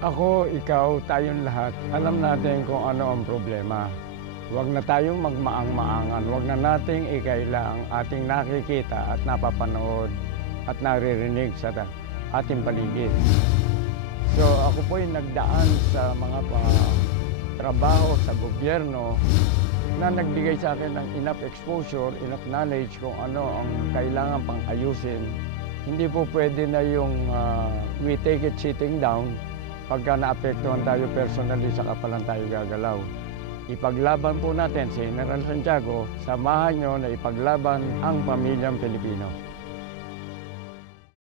Ako, ikaw, tayong lahat, alam natin kung ano ang problema. Huwag na tayong magmaang-maangan. Huwag na nating ikaila ang ating nakikita at napapanood at naririnig sa ating paligid. So ako po'y nagdaan sa mga pa- trabaho sa gobyerno na nagbigay sa akin ng enough exposure, enough knowledge kung ano ang kailangan pang ayusin. Hindi po pwede na yung ah, we take it sitting down pagka naapektuhan tayo personally sa kapalan tayo gagalaw. Ipaglaban po natin si General Santiago, samahan nyo na ipaglaban ang pamilyang Pilipino.